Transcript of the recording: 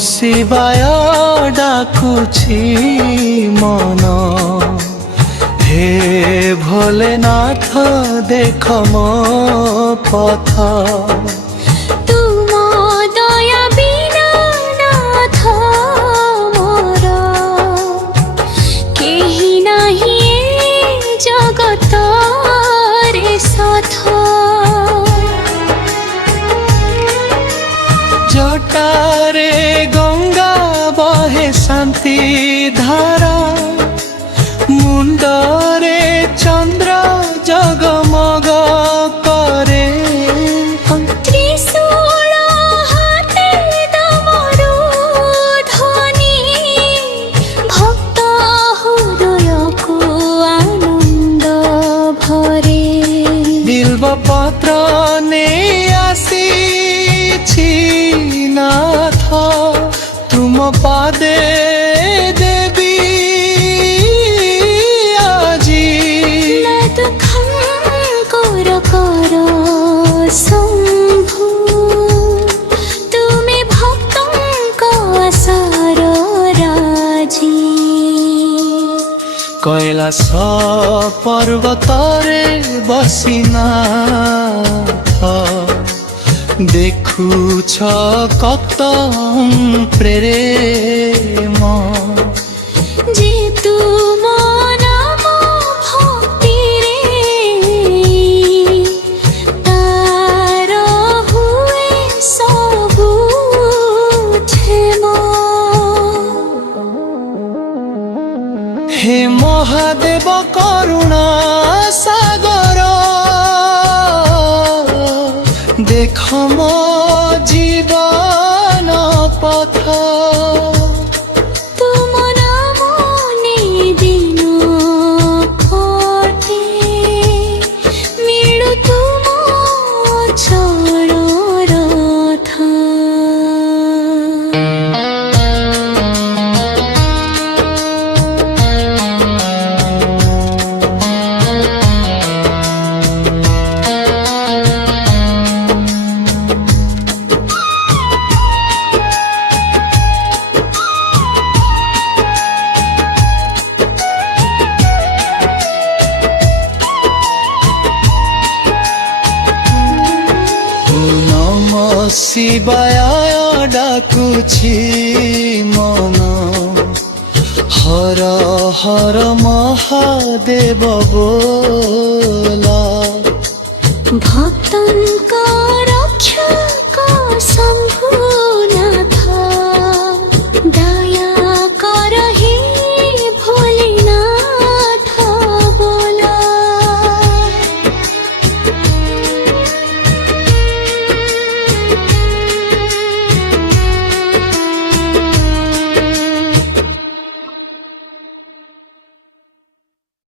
ଶିବାୟ ଡାକୁଛି ମନ। ହେ ଭୋଲେନାଥ ଦେଖ ମୋ ପଥ। ତୁମ ଦୟା ବିନା ନାଥ ମୋର କେହି ନାହିଁ ଏ ଜଗତରେ ସାଥ। ଜଟାରେ ଗଙ୍ଗା ବହେ ଶାନ୍ତି ଧାରା, ମୁଣ୍ଡରେ ଚନ୍ଦ୍ର ଜଗମଗ କରେ। ତ୍ରିଶୂଳ ହାତେ ଡମରୁ ଧ୍ୱନି, ଭକ୍ତ ହୃଦୟକୁ ଆନନ୍ଦ ଭରେ। ବିଲ୍ବ ପତ୍ର ନେଇ ଆସିଛି ନାଥ, ତୁମ ପାଦେ ଦେବି ଆଜି। ଦୁଃଖଂ କର କର ଶମ୍ଭୁ, ତୁମେ ଭକ୍ତଙ୍କ ଆଶାର ରାଜି। କୈଳାସ ପର୍ବତରେ ବସିନାଥ, ଦେଖୁଛ କତ ପ୍ରେମ। ଯେ ତୁମ ନାମ ଭକ୍ତିରେ ତାର ହୁଏ ସବୁ କ୍ଷେମ। হে মহাদেব করুণা সাগর, দেখ মো জীবন পথ। তুম নাম নেই দিন কটে, মিলু তুম চরণ রথ। শিবায় ডাকুছি মন। হর হর মহাদেব বোলা। ভক্তন